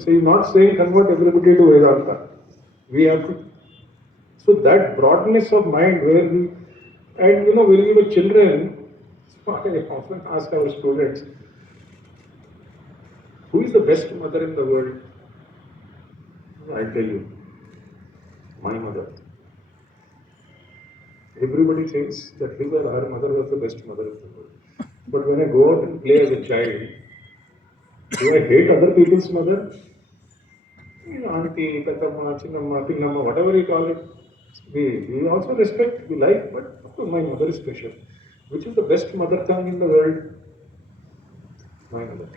So he's not saying convert everybody to Vedanta. We have to. So that broadness of mind where we, and when we were children, I often ask our students, who is the best mother in the world? I tell you, my mother. Everybody thinks that his or her mother was the best mother in the world. But when I go out and play as a child, do I hate other people's mother? Auntie, Tatama, Chinnamma, Pinnamma, whatever you call it. We also respect, we like, but my mother is special. Which is the best mother tongue in the world? My mother.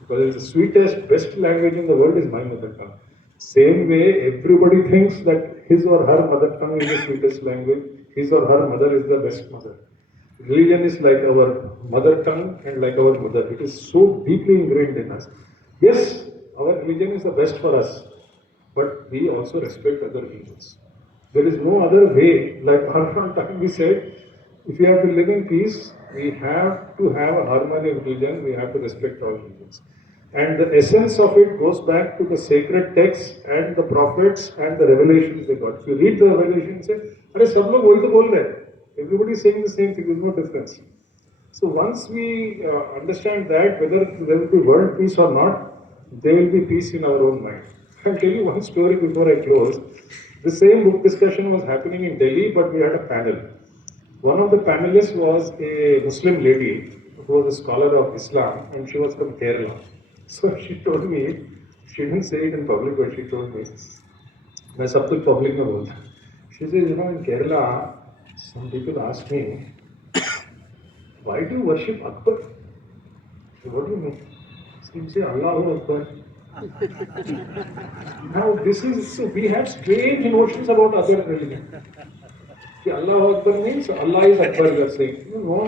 Because the sweetest, best language in the world is my mother tongue. Same way, everybody thinks that his or her mother tongue is the sweetest language, his or her mother is the best mother. Religion is like our mother tongue and like our mother. It is so deeply ingrained in us. Yes, our religion is the best for us, but we also respect other religions. There is no other way. Like Arfan time we said, if we have to live in peace, we have to have a harmony of religion, we have to respect all religions. And the essence of it goes back to the sacred texts and the prophets and the revelations they got. If you read the revelation, say, "Arey, sab log wahi to bol rahe." Everybody is saying the same thing, there is no difference. So once we understand that, whether there will be world peace or not, there will be peace in our own mind. I'll tell you one story before I close. The same book discussion was happening in Delhi, but we had a panel. One of the panelists was a Muslim lady who was a scholar of Islam, and she was from Kerala. So she told me, she didn't say it in public, but she told me, मैं सब कुछ public में बोलता. She says, in Kerala, some people ask me, why do you worship Akbar? So what do you mean? So you say Allahu Akbar. Now this is, so we have strange notions about other religions. Allahu Akbar means Allah is Akbar, you are saying. No.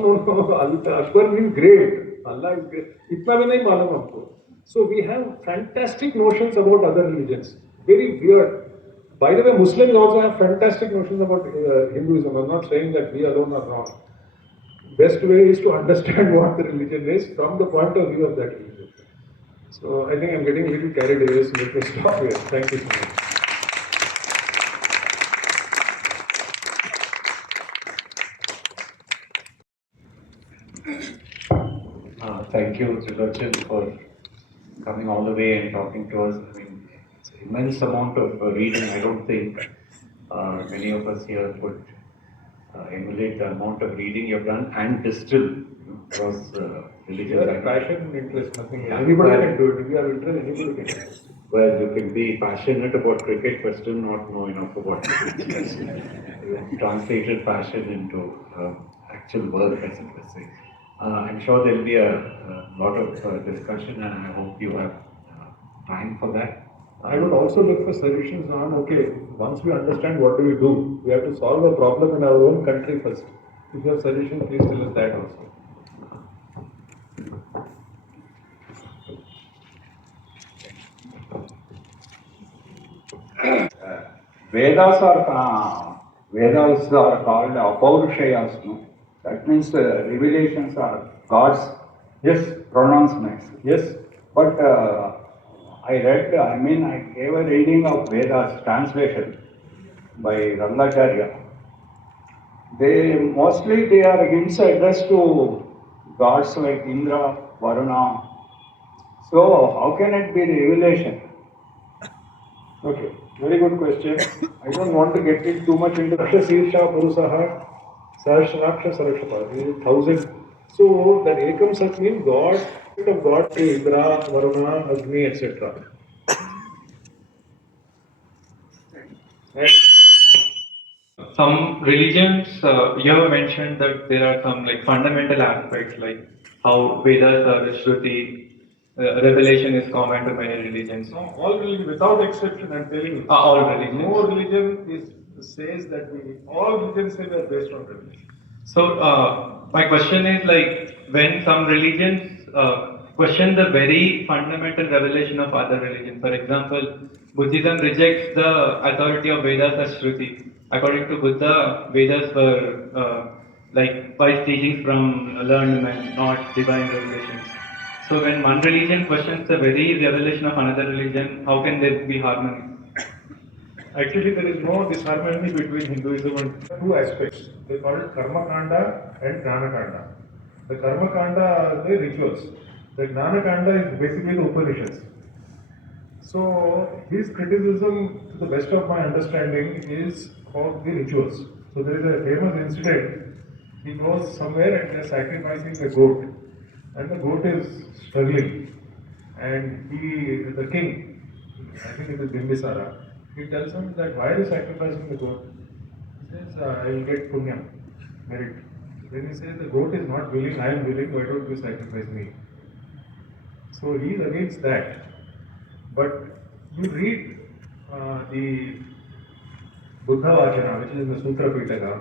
Akbar means great. Allah is great. Itna bhi nahi malum humko. So we have fantastic notions about other religions. Very weird. By the way, Muslims also have fantastic notions about Hinduism. I'm not saying that we alone are wrong. Best way is to understand what the religion is from the point of view of that religion. So I think I'm getting a little carried away, so let me stop here. Thank you so much. Thank you, Trilochan, for coming all the way and talking to us. I mean, it's an immense amount of reading. I don't think many of us here could emulate the amount of reading you've done and distill across religions. Passion and interest, nothing. Yeah, anybody can do it. If you have interest, anybody can do it. Well, you can be passionate about cricket, but still not know enough about cricket. You translated passion into actual work, as it was saying. I'm sure there'll be a lot of discussion, and I hope you have time for that. I would also look for solutions on, okay, once we understand what do we do, we have to solve a problem in our own country first. If you have solutions, please tell us that also. Vedas are called Apaurushayas. No? That means revelations are God's pronouncements. Yes. But I gave a reading of Vedas translation by Rangacharya. They are hints addressed to gods like Indra, Varuna. So how can it be revelation? Okay, very good question. I don't want to get in too much into Raksha Sirsha Purusaha Sahasraksha Sarashapa. 1,000. So that Ekam Sat means God of God, Indra, Varuna, Agni, etc. Some religions, you have mentioned that there are some fundamental aspects like how Vedas or Shruti, revelation is common to many religions. No, all religions, without exception, I'm telling you. All religions. No religion says that all religions say they are based on revelation. So, my question is when some religions question the very fundamental revelation of other religions. For example, Buddhism rejects the authority of Vedas as Shruti. According to Buddha, Vedas were wise teachings from learned men, not divine revelations. So when one religion questions the very revelation of another religion, how can there be harmony? Actually, there is no disharmony between Hinduism and two aspects. They call it Karma Kanda and Gnana Kanda. The Karma Kanda are the rituals. The Gnana Kanda is basically the Upanishads. So his criticism, to the best of my understanding, is about the rituals. So there is a famous incident. He goes somewhere and they're sacrificing a goat, and the goat is struggling, and the king, I think it is Bimbisara, he tells him that why are you sacrificing the goat? He says, I will get punyam, merit. Then he says, the goat is not willing, I am willing, why don't you sacrifice me? So he is against that. But you read the Buddha Vachana, which is in the Sutra Pitaka,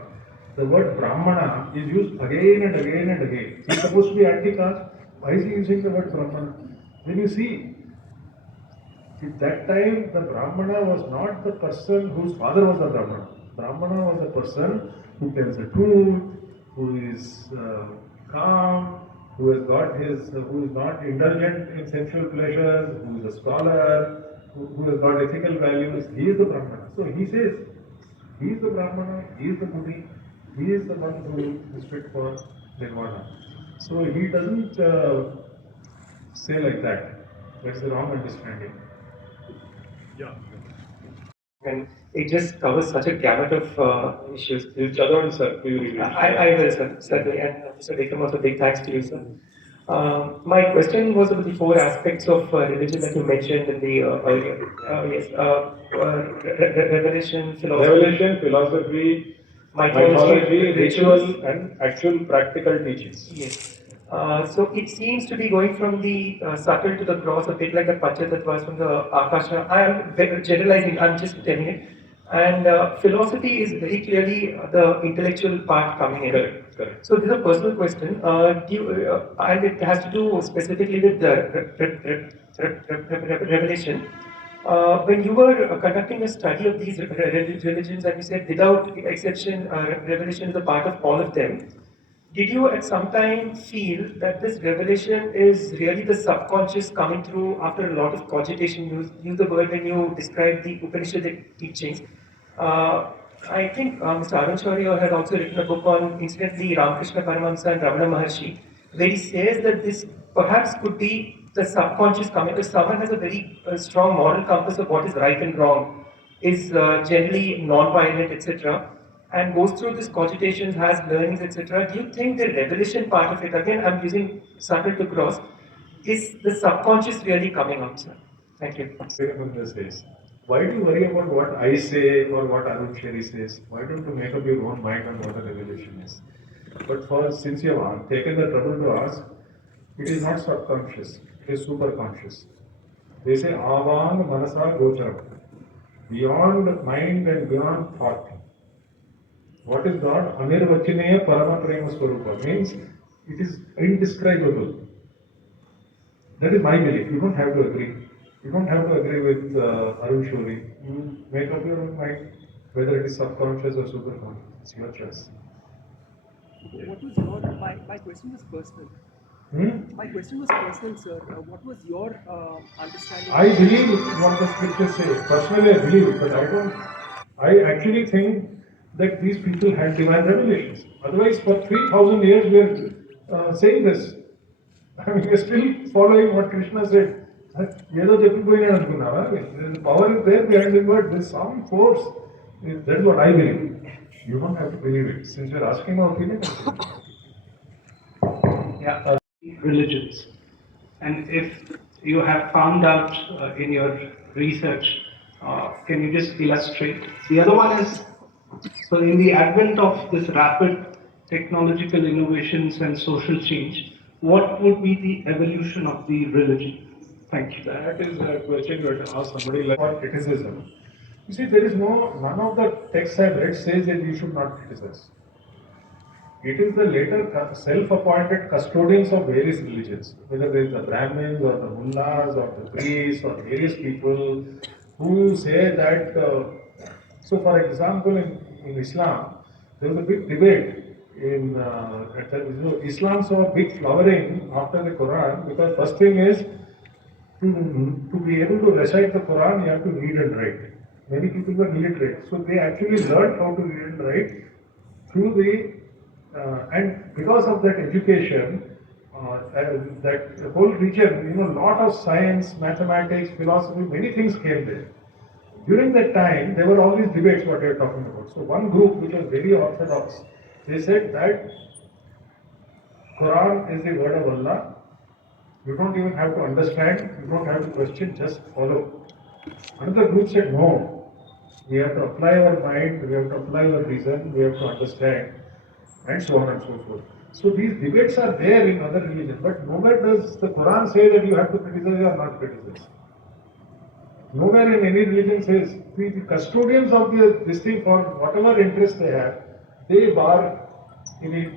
the word Brahmana is used again and again and again. He is supposed to be anti-caste. Why is he using the word Brahmana? Then you see, at that time, the Brahmana was not the person whose father was the Brahmana. Brahmana was the person who tells the truth, who is calm, who is not indulgent in sensual pleasures, who is a scholar, who has got ethical values. He is the Brahmana. So he says, he is the Brahmana, he is the Muni, he is the one who is fit for Nirvana. So he doesn't say like that. That's the wrong understanding. And it just covers such a gamut of issues. Chadwan sir, will you read it? I will, sir, certainly. And Mr. Vikram, also big thanks to you, sir. My question was about the four aspects of religion that you mentioned in the earlier. Yes, revelation, philosophy, Revelation, philosophy, mythology, ritual, and actual practical teachings. Yes. So it seems to be going from the subtle to the gross, a bit like the Pacha that was from the Akasha. I am generalizing, I'm just telling it. And philosophy is very clearly the intellectual part coming in. Correct. So this is a personal question, and it has to do specifically with the revelation. When you were conducting a study of these religions, and you said without exception, revelation is a part of all of them. Did you at some time feel that this revelation is really the subconscious coming through after a lot of cogitation? Use the word when you describe the Upanishadic teachings. I think Mr. Arun Shaurya had also written a book on, incidentally, Ramakrishna Paramahamsa and Ramana Maharshi, where he says that this perhaps could be the subconscious coming, because someone has a very strong moral compass of what is right and wrong, is generally non-violent, etc., and goes through these cogitations, has learnings, etc. Do you think the revelation part of it, again, I'm using subtle to gross, is the subconscious really coming out, sir? Thank you. Vikram says, why do you worry about what I say or what Arun Sherry says? Why don't you make up your own mind on what a revelation is? But since you have taken the trouble to ask, it is not subconscious, it is superconscious. They say, Avang Manasa Gocharam, beyond mind and beyond thought. What is God? Anirvachineya Parama Prema Swarupa means it is indescribable. That is my belief. You don't have to agree. You don't have to agree with Arun Shuri. You make up your own mind whether it is subconscious or superconscious. It's your choice. What was your, my question was personal. My question was personal, sir. What was your understanding? I believe what the scriptures say. Personally, I believe it, but I actually think that these people had divine revelations. Otherwise, for 3,000 years, we are saying this. I mean, we are still following what Krishna said. The power is there behind the word. There is some force. That is what I believe. You don't have to believe it. Since you are asking my opinion, yeah, religions. And if you have found out in your research, can you just illustrate? The other one is, so in the advent of this rapid technological innovations and social change, what would be the evolution of the religion? Thank you. That is a question you have to ask somebody like what criticism. You see, there is none of the texts I have read says that we should not criticize. It is the later self-appointed custodians of various religions, whether it is the Brahmins or the Mullahs or the priests or various people who say that. So, for example, in Islam, there was a big debate Islam saw a big flowering after the Quran because first thing is to be able to recite the Quran, you have to read and write. Many people were illiterate, so they actually learned how to read and write through and because of that education, that whole region, lot of science, mathematics, philosophy, many things came there. During that time, there were all these debates what we are talking about. So one group which was very orthodox, they said that Quran is the word of Allah. You don't even have to understand, you don't have to question, just follow. Another group said no. We have to apply our mind, we have to apply our reason, we have to understand, and so on and so forth. So these debates are there in other religions, but nowhere does the Quran say that you have to criticize or not criticize. Nowhere in any religion says the custodians of this thing for whatever interest they have, they bar any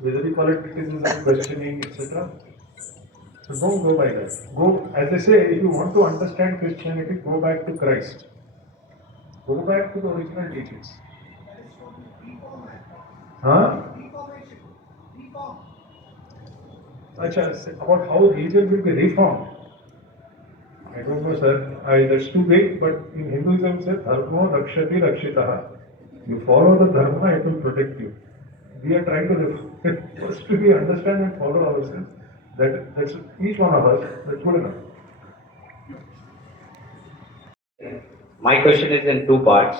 whether we call it criticism, questioning, etc. So don't go by that. Go, as I say, if you want to understand Christianity, go back to Christ. Go back to the original teachings. Huh? Acha, about how religion will be reformed. I don't know, sir. That's too big, but in Hinduism, it says, Dharma Rakshati Rakshitaha. You follow the Dharma, it will protect you. We are trying to first to be understand and follow ourselves. That's each one of us. That's good enough. My question is in two parts.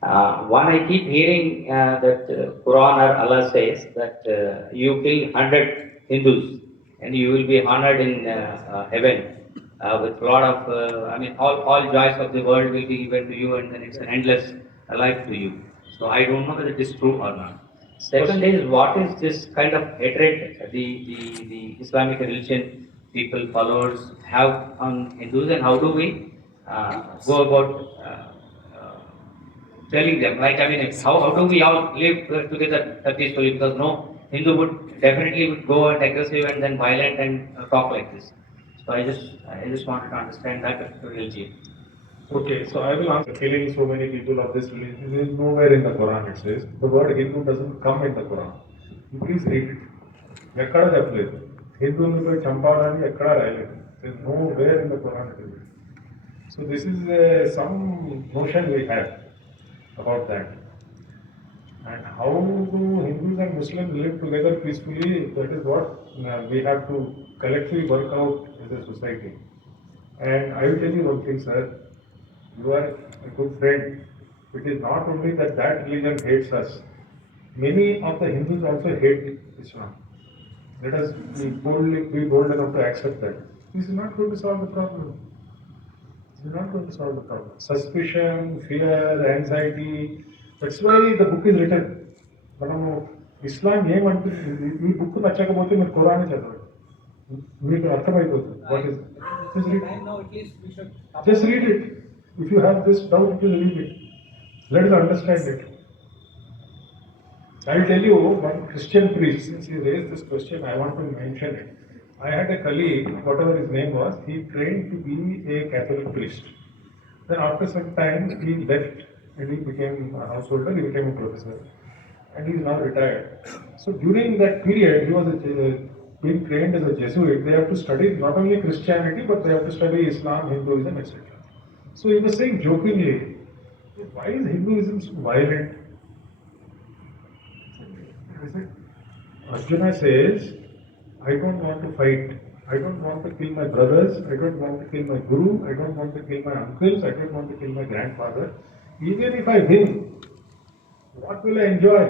One, I keep hearing that Quran or Allah says that you kill 100 Hindus and you will be honored in heaven with a lot of, all joys of the world will be given to you, and then it's an endless life to you. So I don't know whether it is true or not. Second is, what is this kind of hatred the Islamic religion people, followers have on Hindus, and how do we go about telling them, how do we all live together peacefully? Because no Hindu would definitely would go and aggressive and then violent and talk like this. So I just wanted to understand that religion. Okay, so I will answer. Killing so many people of this religion is nowhere in the Quran. It says the word Hindu doesn't come in the Quran. You please read it. ఎక్కడ చెప్పలేదు హిందువుని పోయి చంపాలని ఎక్కడ రాయలేదు. There is nowhere in the Quran it is written. So this is some notion we have about that. And how do Hindus and Muslims live together peacefully? That is what we have to collectively work out as a society. And I will tell you one thing, sir. You are a good friend. It is not only that religion hates us. Many of the Hindus also hate Islam. Let us be bold enough to accept that. This is not going to solve the problem. This is not going to solve the problem. Suspicion, fear, anxiety. That's why the book is written. మనము ఇస్లాం ఏమంటుంది ఈ book నచ్చకపోతే మీరు ఖురాన్ చదవండి మీకు అర్థమైపోతుంది what is just read it if you have this doubt you read it let us understand it. I will tell you one Christian priest, since he raised this question, I want to mention it. I had a colleague, whatever his name was, he trained to be a Catholic priest. Then after some time, he left and he became a householder, he became a professor. And he is now retired. So during that period, he was being trained as a Jesuit. They have to study not only Christianity, but they have to study Islam, Hinduism, etc. So he was saying jokingly, why is Hinduism so violent? Arjuna says, I don't want to fight. I don't want to kill my brothers. I don't want to kill my guru. I don't want to kill my uncles. I don't want to kill my grandfather. Even if I win, what will I enjoy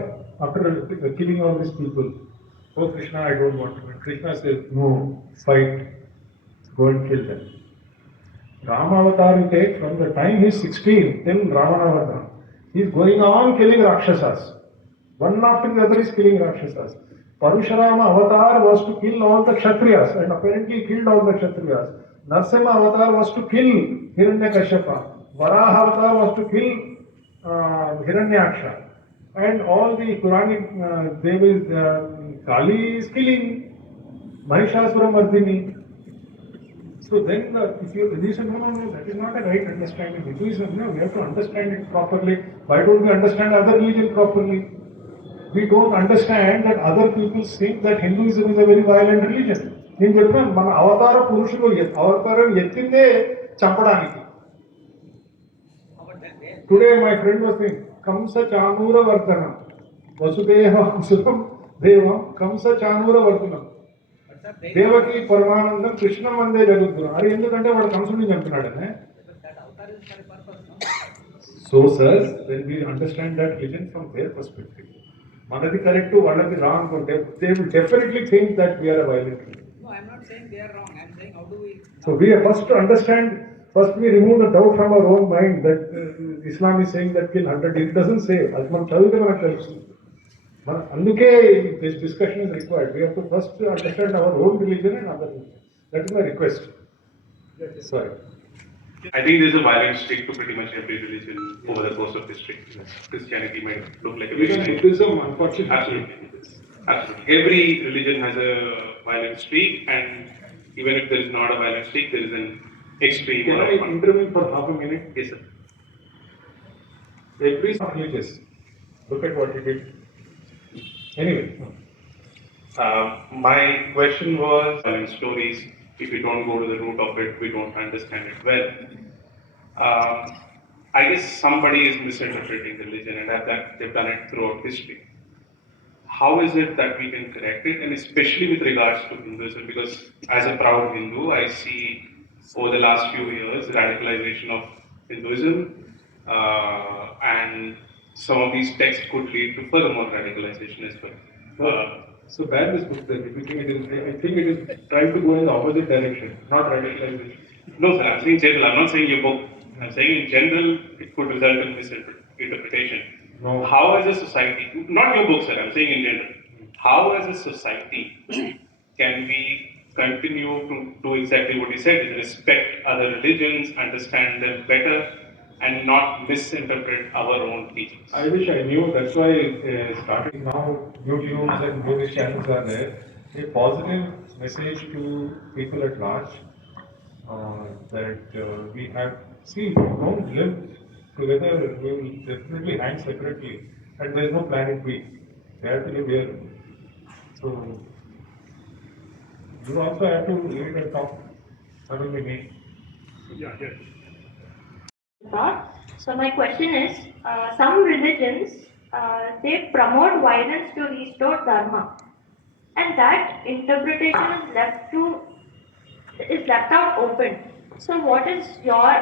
after killing all these people? Oh Krishna, I don't want to win. Krishna says, no, fight. Go and kill them. Rama avatar you take from the time he is 16 till Ravana avatar. He is going on killing Rakshasas. One after the other is killing Rakshasas. Parashurama avatar was to kill all the Kshatriyas and apparently killed all the Kshatriyas. Narsimha avatar was to kill Hiranyakashipa. Varaha avatar was to kill Hiranyaksha. And all the Puranic Devis, Kali is killing Mahishasuramardini. So then, if you say, no, that is not a right understanding. Hinduism, no, we have to understand it properly. Why don't we understand other religion properly? we don't understand that other people think that Hinduism is a very violent religion. నేను చెప్పాను మన అవతార పురుషులు అవతారం ఎత్తిందే చంపడానికి. Today my friend was saying, Kamsa Chanura Vardhanam, Vasudeva Kusuram Devam, Kamsa Chanura Vardhanam. Devaki పరమానందం కృష్ణ మందే జరుగుతున్నాం. అది ఎందుకంటే వాడు కంసుడిని చంపినాడనే. So sir when we understand that religion from their perspective, మనది కరెక్ట్ వాళ్ళది రాంగ్ ఉంటే they will definitely think that we are a violent religion. No, I'm not saying they are wrong. I'm saying how do we... So we have first to understand, first we remove the doubt from our own mind that Islam is saying that kill 100. It doesn't say. అది మనం చదివితే మనకు తెలుస్తుంది. అందుకే this discussion is required. We have to first understand our own religion and other religion. That is my request. Sorry. I think there's a violent streak to pretty much every religion over the course of history. Christianity might look like a Even Buddhism, unfortunately. Absolutely. Absolutely. Every religion has a violent streak, and even if there is not a violent streak, there is an extreme. Can I intervene for half a minute? Yes, sir. Every religious. Look at what he did. Anyway. My question was stories. If we don't go to the root of it, we don't understand it well. I guess somebody is misinterpreting religion, and they've done it throughout history. How is it that we can correct it, and especially with regards to Hinduism? Because as a proud Hindu, I see over the last few years radicalization of Hinduism, and some of these texts could lead to furthermore radicalization as well. So ban this book then. If you think it is, I think it is trying to go in the opposite direction, not radicalization. No, sir. I'm saying general. I'm not saying your book. I'm saying in general, it could result in misinterpretation. No. How as a society, not your book, sir. I'm saying in general. How as a society can we continue to do exactly what you said, is respect other religions, understand them better, and not misinterpret our own teachings? I wish I knew. That's why starting now, YouTubes and news channels are there. A positive message to people at large that we have. See, we don't live together. We will definitely hang separately, and there is no planet B. We have to live here. So you also have to read and talk. That will be me. Yeah. So my question is, some religions, they promote violence to restore dharma, and that interpretation is left out open. So what is your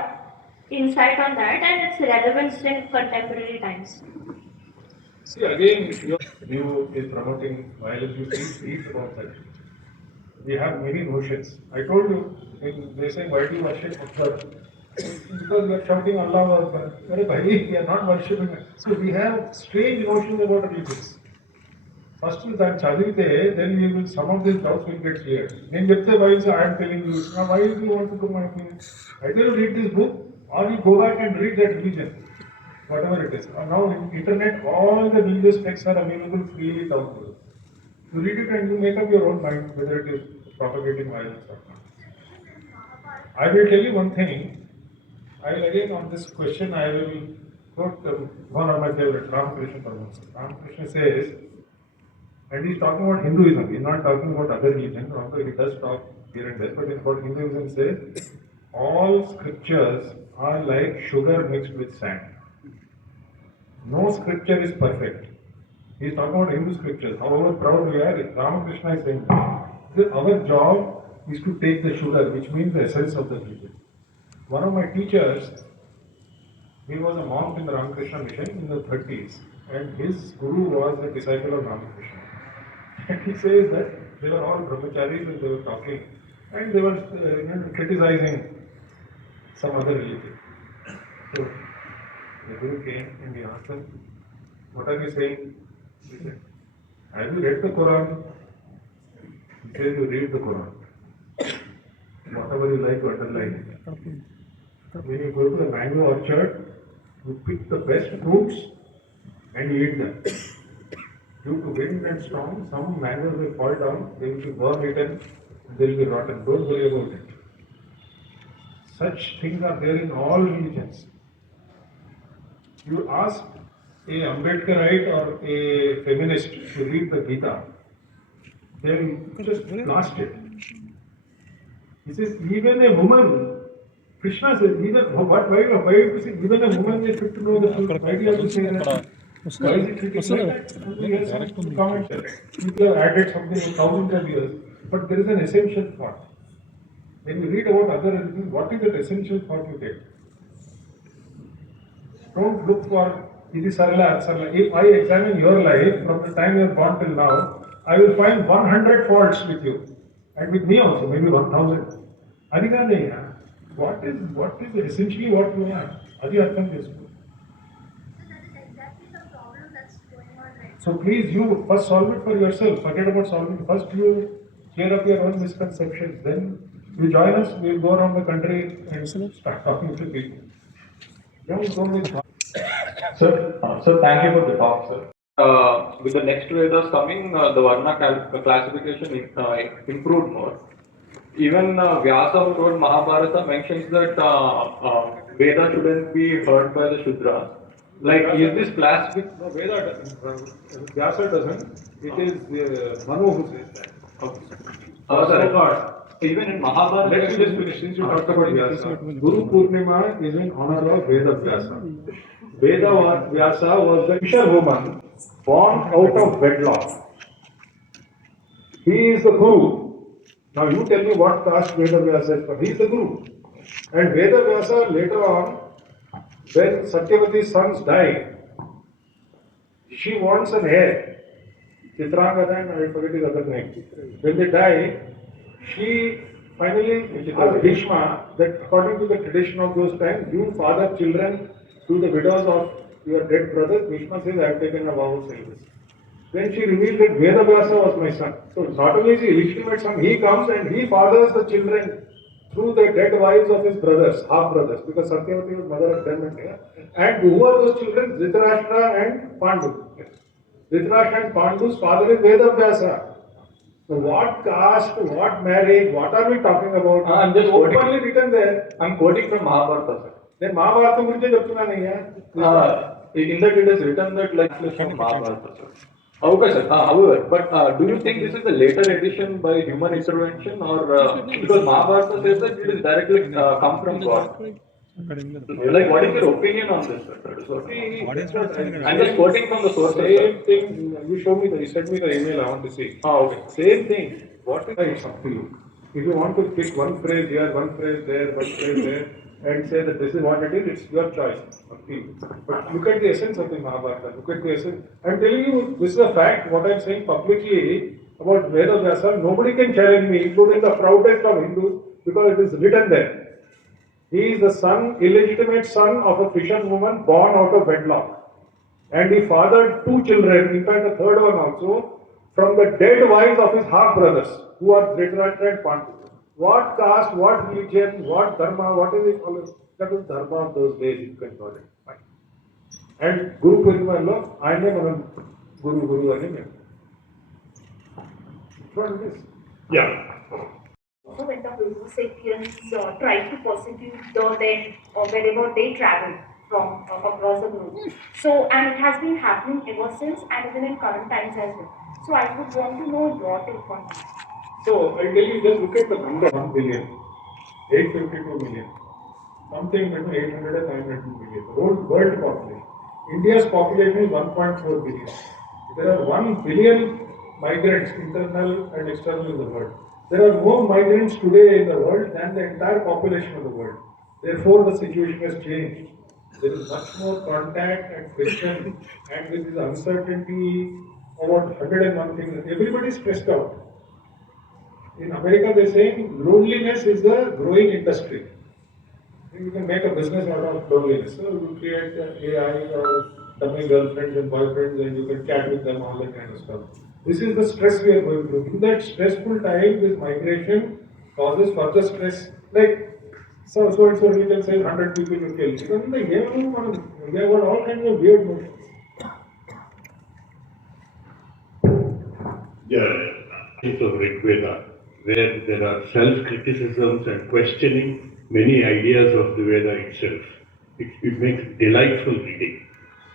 insight on that and its relevance in contemporary times? See, again, your view is promoting violence. You speak about that. We have many notions. I told you, they say, why do you worship Allah? Because we are shouting Allah Akbar. We are not worshipping. So we have strange notions about religions. First is that chadite, then we will, some of these doubts will get cleared. Then why is I am telling you, now why do you want to do my opinion? Either you read this book or you go back and read that religion, whatever it is. And now in internet, all the religious texts are available freely downloaded. You read it and you make up your own mind whether it is propagating violence or not. I will tell you one thing. I will again on this question, I will quote one of my favorites, Ramakrishna Paramahansa. Ramakrishna says, and he is talking about Hinduism, he is not talking about other religions, although he does talk here and there, but about Hinduism says, all scriptures are like sugar mixed with sand. No scripture is perfect. He is talking about Hindu scriptures. However proud we are, Ramakrishna is saying that our job is to take the sugar, which means the essence of the religion. One of my teachers, he was a monk in the Ramakrishna mission in the 30s, and his guru was a disciple of Ramakrishna. And he says that they were all brahmacharis and they were talking, and they were criticizing some other religion. So the guru came and he asked them, what are you saying? He said, have you read the Quran? He said, you read the Quran. Whatever you like to underline it. When you go to the mango orchard, you pick the best fruits and you eat them. Due to wind and storm, some mangoes will fall down, they will be worm-eaten, and they will be rotten. Don't worry about it. Such things are there in all religions. You ask a Ambedkarite or a feminist to read the Gita, they'll just blast it. He says, even a woman, Krishna says, even, why you say, even a woman is fit to know the truth. Why do you have to say that? Why is it treated like that? We have some comment. People have added something in thousands of years, but there is an essential thought. When you read about other religions, what is that essential thought you take? Don't look for ఇది సరళ సరళ. If I examine your life from the time you are born till now, I will find 100 faults with you, and with me also, maybe 1000. అది కాదయ్యా. What is essentially what you are? అది అర్థం చేసుకో. So please, you first solve it for yourself. Forget about solving. First, you clear up your own misconceptions. Then you join us. We'll go around the country and start talking to people. Don't go with. Sir, thank you for the talk, sir. With the next Vedas coming, the Varna classification improved more. Even Vyasa, who wrote Mahabharata, mentions that Veda shouldn't be heard by the Shudras. Like, is this classification? No, Veda doesn't. Vyasa doesn't. It is Manu who says that. Sorry. Even in Mahabharata. Let me just finish. Since you talked about Vyasa, Guru Purnima is in honor of Veda Vyasa. Veda Vyasa was the fisherwoman born out of wedlock. He is the Guru. Now you tell me what caste Veda Vyasa is from. He is the Guru. And Veda Vyasa later on, when Satyavati's sons die, she wants an heir. Chitrangada and I forget his other name. When they die, she finally asked Bhishma that according to the tradition of those times, you father children to the widows of your dead brothers. Bhishma says, I have taken a vow of celibacy. Then she revealed that Veda Vyasa was my son. So not only is he illegitimate son, he comes and he fathers the children through the dead wives of his brothers, half brothers, because Satyavati was mother of them and here. And who are those children? Dhritarashtra and Pandu. Dhritarashtra and Pandu's father is Veda Vyasa. So what caste, what marriage, what are we talking about? I'm just openly written there. I'm quoting from Mahabharata, sir. Then Mahabharata గురించే చెప్తున్నానయ్యా. In that it is written that like from Mahabharata, sir. Okay, sir. However, but do you think this is a later edition by human intervention, or because Mahabharata says that it is directly come from God? Like, what is your opinion on this, sir? That is what I'm just quoting from the source. Same thing. You show me you send me the email. I want to see. Okay. Same thing. What is it's up to you. If you want to pick one phrase here, one phrase there, one phrase there, and say that this is what it is, it's your choice. Up to you. But look at the essence of the Mahabharata. Look at the essence. I'm telling you, this is a fact. What I'm saying publicly about Veda Vyasa, nobody can challenge me, including the proudest of Hindus, because it is written there. He is the son, illegitimate son of a fisherwoman born out of wedlock. And he fathered two children, in fact the third one also, from the dead wives of his half brothers, who are Dhritarashtra and Pandu. What caste, what religion, what dharma, what is it? That was dharma of those days, you can call it. Fine. And Guru Purnima, I am Guru anime. What is this? Yeah. Also, when the Homo sapiens tried to persecute the dead or wherever they traveled from across the globe. So, and it has been happening ever since, and even in current times as well. So, I would want to know your take on this. So, I'll tell you, just look at the number 1 billion, 852 million, something between 800 and 900 million, the whole world population. India's population is 1.4 billion. There are 1 billion migrants, internal and external in the world. There are more migrants today in the world than the entire population of the world. Therefore, the situation has changed. There is much more contact and friction, and with this uncertainty about 101 things, everybody is stressed out. In America, they say loneliness is a growing industry. You can make a business out of loneliness. So you create AI or dummy girlfriends and boyfriends, and you can chat with them, all that kind of stuff. This is the stress we are going through. In that stressful time, this migration causes further stress. Like, so religion says 100 people will kill. Because in the year, we have got all kinds of weird notions. Yeah, of Rig Veda, where there are self-criticisms and questioning many ideas of the Veda itself. It makes delightful reading.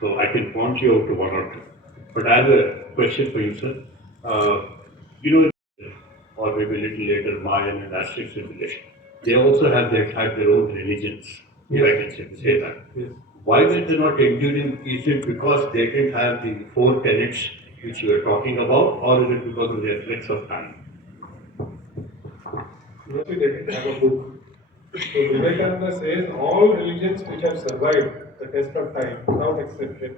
So I can point you out to one or two. But I have a question for you, sir. You know, or maybe a little later, Mayan and Aztec civilization. They also have their own religions, if I can say that. Yes. Why were they not enduring? Is it because they didn't have the four tenets which we are talking about, or is it because of the effects of time? Maybe they didn't have a book. So Vivekananda says all religions which have survived the test of time, without exception,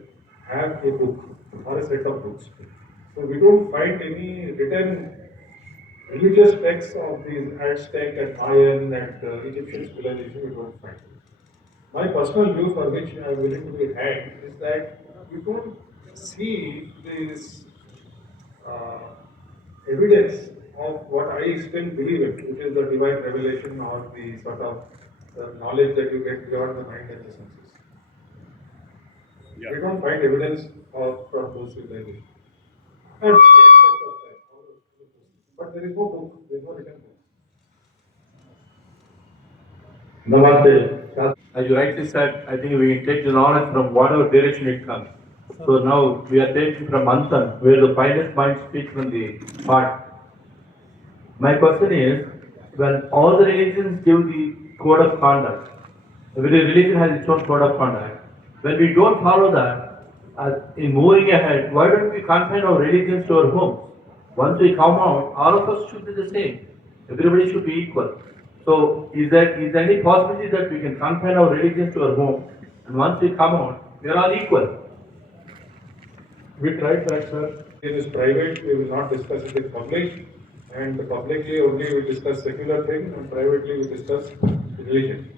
have a book or a set of books. So we don't find any written religious texts of these Aztec and Mayan and Egyptian civilization. We don't find. My personal view, for which I am willing to be hanged, is that we don't see this evidence of what I still believe in, which is the divine revelation or the sort of knowledge that you get beyond the mind and the senses. We don't find evidence from those civilizations. And aspects of that. But there is no book, there is no written book. Namaste. As you rightly said, I think we take the knowledge from whatever direction it comes. So now we are taking from MANTHAN, where the finest mind speaks from the heart. My question is, when all the religions give the code of conduct, every religion has its own code of conduct. When we don't follow that, in moving ahead, why don't we confine our religions to our homes? Once we come out, all of us should be the same. Everybody should be equal. So, is there any possibility that we can confine our religions to our home, and once we come out, we are all equal? We tried that, sir. It is private, we will not discuss it in public, and publicly only we discuss secular things, and privately we discuss religion.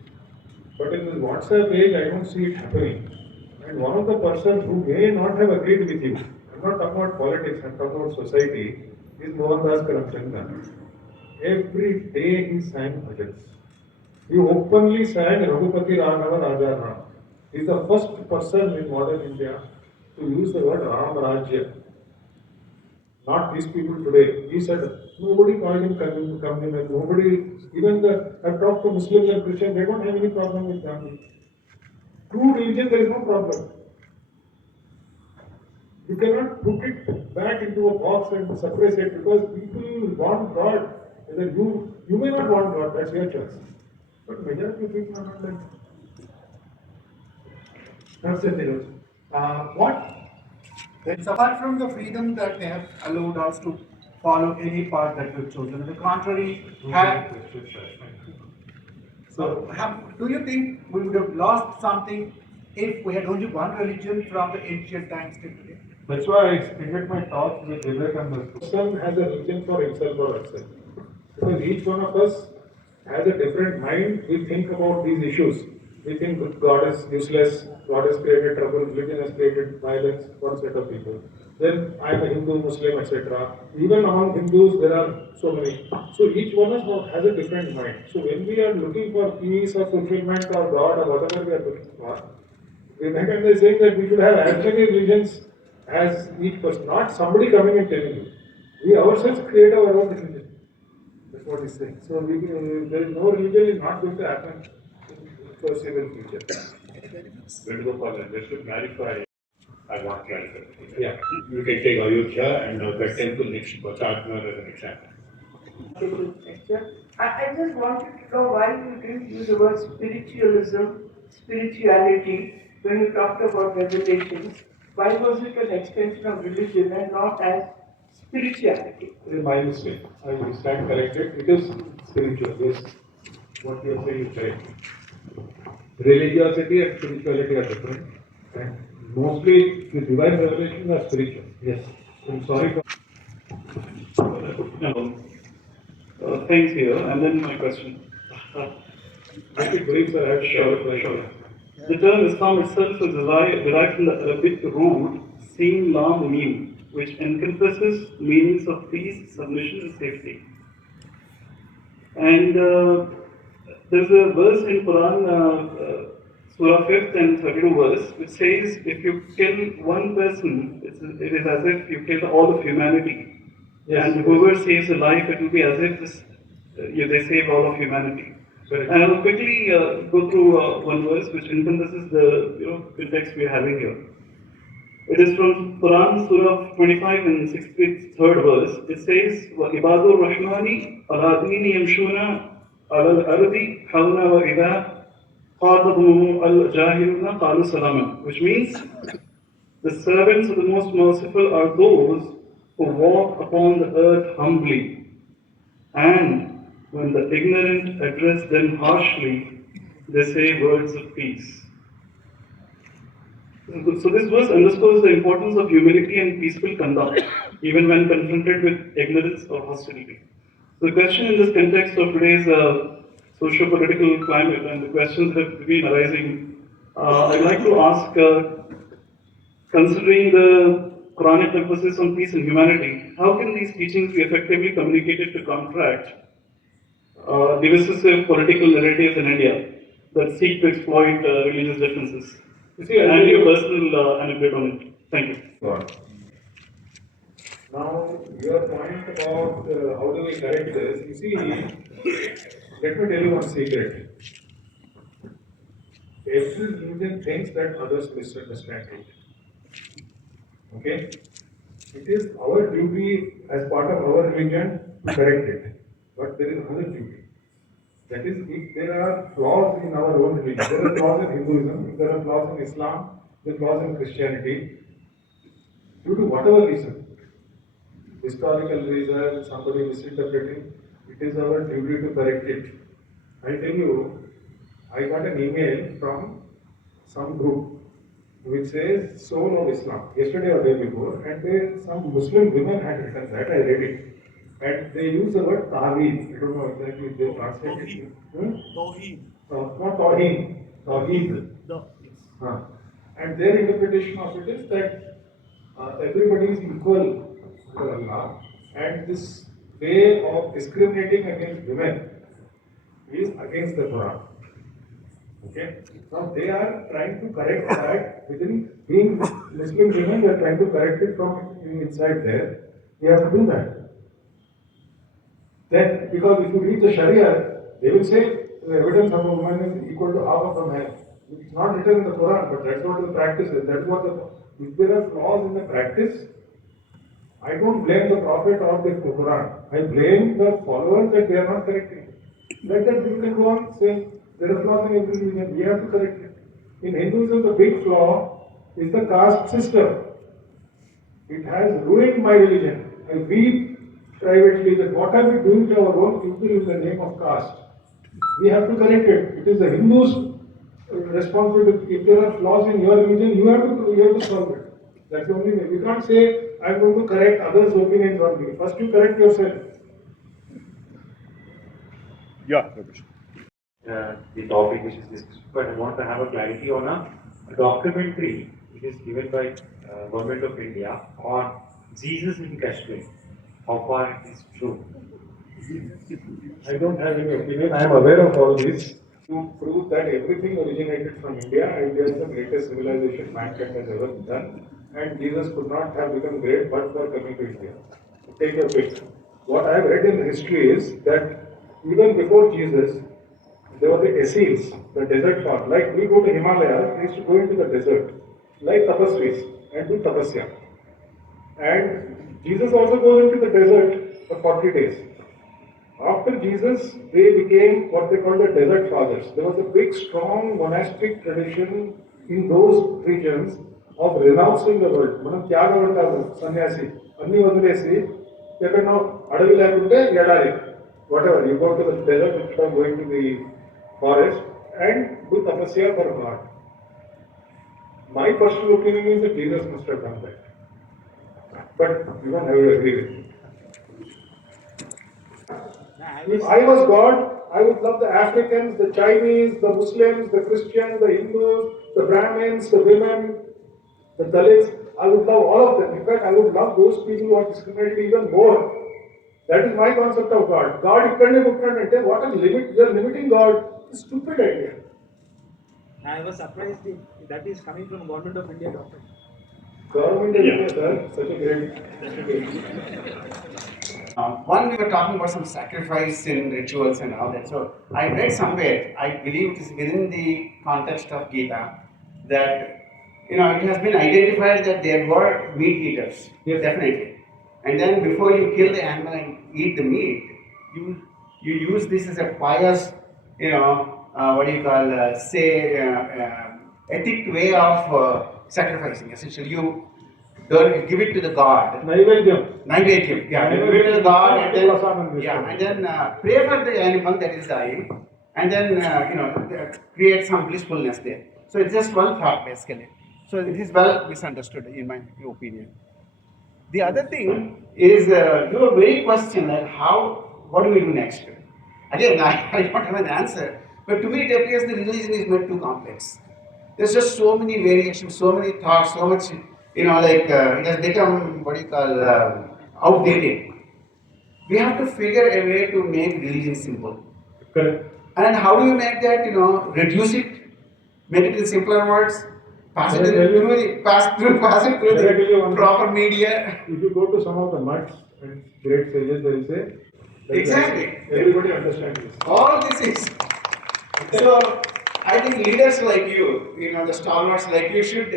But in this WhatsApp age, I don't see it happening. And one of the persons who may not have agreed with you, I'm not talking about politics, I'm talking about society, is Mohandas Karamchandra. Every day he sang bhajans. He openly sang Raghupati Raghava Raja Ram. He is the first person in modern India to use the word Ram Rajya. Not these people today. He said, nobody called him communal, nobody, I've talked to Muslims and Christians, they don't have any problem with Gandhi. True religion, there is no problem. You cannot put it back into a box and suppress it because people want God. Whether you may not want God, that's your choice. But majority of people are not like that. Absolutely. It's apart from the freedom that they have allowed us to follow any path that we've chosen. On the contrary, do you think we would have lost something if we had only one religion from the ancient times till today? That's why I ended my talk with Vivekananda. Person has a religion for himself or herself. Because each one of us has a different mind. We think about these issues. We think God is useless, God has created trouble, religion has created violence, one set of people. Then I am a Hindu, Muslim, etc. Even among Hindus, there are so many. So each one of us has a different mind. So when we are looking for peace or fulfillment or God or whatever we are looking for, Vivekananda is saying that we should have as many religions as each person, not somebody coming and telling you. We ourselves create our own religion. That's what he's saying. So there is no religion is not going to happen in foreseeable future. Venugopal, just to clarify, I want clarification. Yeah, you can take Ayodhya and the temple next to Bachatma as an example. I just wanted to know why you didn't use the word spirituality, when you talked about revelations. Why was it an extension of religion and not as spirituality? It is my mistake. I will stand corrected. It is spiritual. Yes, what you are saying is correct. Religiosity and spirituality are different. And mostly the divine revelations are spiritual. Yes. I'm sorry for. Thanks here, and then my question. Make it brief, sir. I have to Sure. The term Islam itself is derived from the Arabic root Sin Lam Mim, which encompasses meanings of peace, submission, and safety. And there's a verse in Quran, Surah 5th and 32 verse, which says if you kill one person, it is as if you kill all of humanity. Yes, and whoever saves a life, it will be as if they save all of humanity. Correct. And I will quickly go through one verse which encompasses the context we are having here. It is from Quran, Surah 25 and 63rd verse. It says, وَإِبَادُ الرَّحْمَنِ الَّذِينَ يَمْشُونَ عَلَى الْأَرْضِ حَوْنًا وَإِذَا خَاطَبَهُمُ الْجَاهِلُونَ قَالُوا سَلَامًا, which means the servants of the Most Merciful are those who walk upon the earth humbly, and when the ignorant address them harshly, they say words of peace. So this verse underscores the importance of humility and peaceful conduct, even when confronted with ignorance or hostility. So the question in this context of today's socio-political climate and the questions that have been arising, I'd like to ask, considering the Quranic emphasis on peace and humanity, how can these teachings be effectively communicated to counteract divisive political narratives in India that seek to exploit religious differences? You see, And your personal anecdote on it. Thank you. God. Now, your point about how do we correct this, you see, let me tell you one secret. Every religion thinks that others misunderstand it. Okay? It is our duty as part of our religion to correct it. But there is another duty. That is, if there are flaws in our own religion, there are flaws in Hinduism, if there are flaws in Islam, there are flaws in Christianity, due to whatever reason, historical reason, somebody misinterpreting, it is our duty to correct it. I tell you, I got an email from some group which says Soul of Islam, yesterday or day before, and some Muslim women had written that, I read it. And they use the word Tawheed. I don't know exactly if they translate it. Tawheed. Not Tawheed, Tawheed. And their interpretation of it is that everybody is equal under Allah, and this way of discriminating against women is against the Quran. Okay? Now they are trying to correct that within being Muslim women, they are trying to correct it from inside there. We have to do that. Then, because if you read the Sharia, they will say the evidence of a woman is equal to half of a man. It's not written in the Quran, but that's what the practice is. That's what if there are flaws in the practice, I don't blame the Prophet or the Quran. I blame the followers that they are not correcting. Like that, you can go on saying there are flaws in every religion. We have to correct it. In Hinduism, the big flaw is the caste system. It has ruined my religion. I weep privately that what are we doing to our own people in the name of caste? We have to correct it. It is the Hindus' responsibility. If there are flaws in your religion, you have to solve it. That's the only way. We can't say, I'm going to correct others' opinions on me. First you correct yourself. Yeah, the topic which is discussed, but I want to have a clarity on a documentary which is given by Government of India on Jesus in Kashmir. How far it is true? I don't have any opinion. I am aware of all this to prove that everything originated from India. India is the greatest civilization mankind has ever done, and Jesus could not have become great but for coming to India. Take your pick. What I have read in history is that even before Jesus, there were the Essenes, the desert farm. Like we go to Himalaya, we used to go into the desert, like tapasvis, and do tapasya. And Jesus also goes into the desert for 40 days. After Jesus, they became what they called the desert fathers. There was a big, strong monastic tradition in those regions of renouncing the world. Manam tyaga antaru, sannyasi, anni vadulesi, now adavi lekunte yadari. Whatever, you go to the desert instead of going to the forest and do tapasya for God. My personal opinion is that Jesus must have done that. But you don't have to agree with me. If I was God, I would love the Africans, the Chinese, the Muslims, the Christians, the Hindus, the Brahmins, the women, the Dalits. I would love all of them. In fact, I would love those people who are discriminated even more. That is my concept of God. God, what a limit, you are limiting God. It's a stupid idea. I was surprised if that is coming from Government of India, Doctor. Government of India, sir, such a great. One, we were talking about some sacrifice in rituals and all that. So I read somewhere, I believe it is within the context of Gita, that it has been identified that there were meat eaters, definitely. And then before you kill the animal and eat the meat, you use this as a pious, what do you call, ethic way of sacrificing. Essentially, you don't give it to the god. Naivedyam. Yeah, you give it to the god and then pray for the animal that is dying, and then create some blissfulness there. So it's just one thought basically. So it is well misunderstood in my opinion. The other thing is your very question that what do we do next? Again, I don't have an answer, but to me it appears the religion is made too complex. There's just so many variations, so many thoughts, so much, it has become what you call outdated. We have to figure a way to make religion simple. Correct. And how do you make that, reduce it, make it in simpler words, pass it through the proper media. If you go to some of the muds and great sages, they will say, Exactly. Everybody understands this. All this is. So, I think leaders like you, the stalwarts like you should,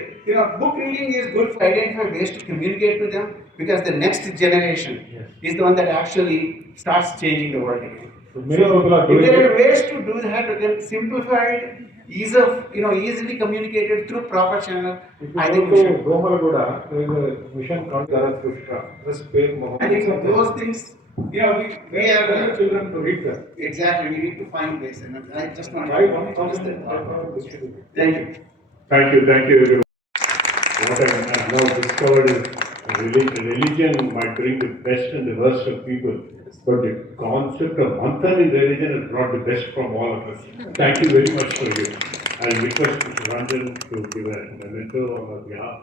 book reading is good for identifying ways to communicate to them, because the next generation is the one that actually starts changing the world again. So many people are doing if there it. are ways to do that, then simplified, easily communicated through proper channel, I think we should. Gomalgoda, there is a mission called Zarathustra, just pay Mohammed. I think those things, we are children to read them. Exactly, we need to find ways, and I just want Right. to. Thank you. Thank you, everyone. What I have now discovered is religion might bring the best and the worst of people, but the concept of Manthan in religion has brought the best from all of us. Thank you very much for you. I'll request Mr. Ranjan to give a memento on our behalf.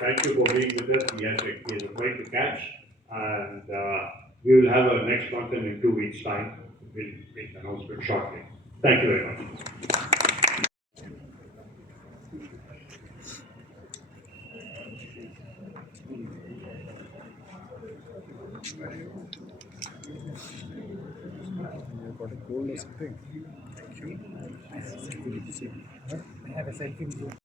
Thank you for being with us. He has a flight to catch, and we will have a next month in 2 weeks' time. We'll make the announcement shortly. Thank you very much. Got a cold or something? Thank you. I have a selfie with you.